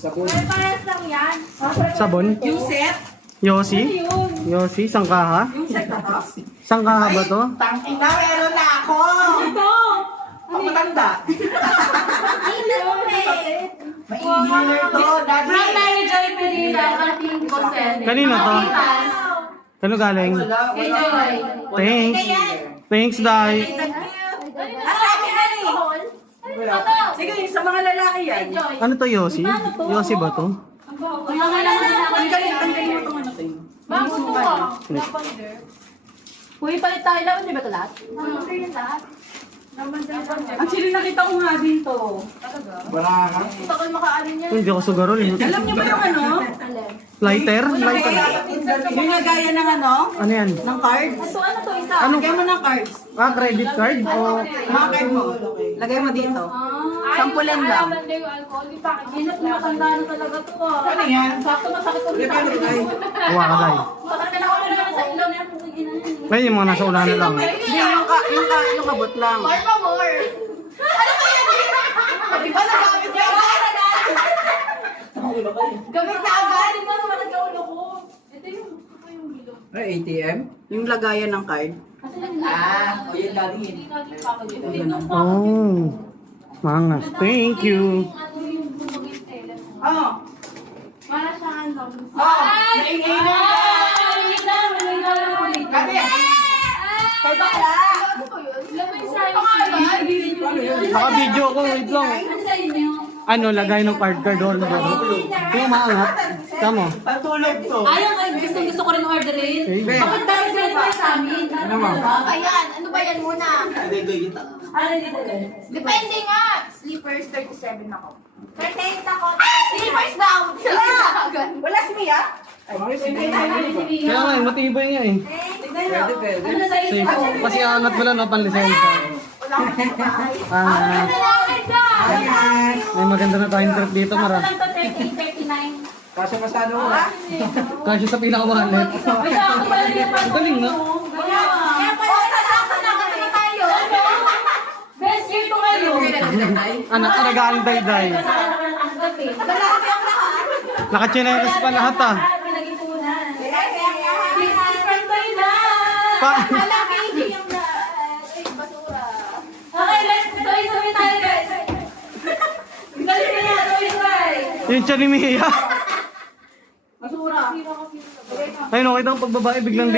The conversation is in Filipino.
Pares lang yan. Sabon? Yung set? Yossi? Yossi, sangkaha? Yung set na to? Sangkaha ba to? Tangin na, meron na ako! Ito! Ang matanda. May-inhaler to, daddy. From Mary Joy Pereira, Martin Cosel. Kanino to? Kano galing? Kay Joy. Thanks. Thanks, Day. Sabi na ni. Sige, sa mga lalaki yan. Joy. Ano to, Yossi? Yossi ba to? Ang mga lalaki. Ang galing mo itong ano to. Bago to ah. Lavender. Uy, palit tayo lang. Hindi ba ito lahat? Lavender yung lahat. Ang sili nakita ko nga din to. Wala ka? Takal makaalin yan. Hindi ako sugarol. Alam niyo ba yung ano? Lighter? Lighter. Yung nagaya ng ano? Ano yan? Ng cards? So ano to isa? Ano? Lagay mo ng cards. Ah, credit card? O Mga card mo. Lagay mo dito. Sampulan lang. Alaman na yung alcohol. Di pa. Ginat mo matanda na talaga to ah. Ano yan? Sakto masakit ulit. kuha ka, Day. Masakit na ako na naman sa ilaw na yan. Ay, yung mga nasa unahan lang. Hindi, yung kabot lang. More pa more. Ano ba yan? Di ba nagamit yan? Gamit na agad. Di ba naman nagkaulo ko? Ito yung bilo. Ay, ATM? Yung lagayan ng card. Kasi O yun galing yun. Oh. Mangas. Thank you. Oo. Para sa ano? Oh, Gabi! Kay bakla. Lamay sa'yo. Naka-video ko. Wait lang. Ano sa inyo? Ano, lagay ng card all. Kung maangat. Tama. Patulog to. Ayaw, gusto ko rin orderin. Bakit dahil sila tayo sa amin? Ano mo? Ayan, ano ba yan muna? Ano dito? Depende nga. Sleepers, 37 ako. 38 ako. Sleepers daw! Wala si Mia? Kaya nga, matibay nga eh. Pwede, pwede. Ano sa inyo? Safe. Kasi angat mo lang, no, panlisensya. Angat. May maganda na tayong trip dito, Mara. Ako lang to 38, 39. Kasi masano mo. Kasi sa pinakawalit. Ay, ako pala rin yung Ang galing, no? Kaya pala, kasama na kami tayo. Best year to kayo. Anak ka nag-aaling day-day. Nakachinelas pa lahat ah. Pa Okay, let's sabay tayo guys. Galing na yan, sabay. yung tiyan ni Mia. Basura. Ayun, okay daw pag babae biglang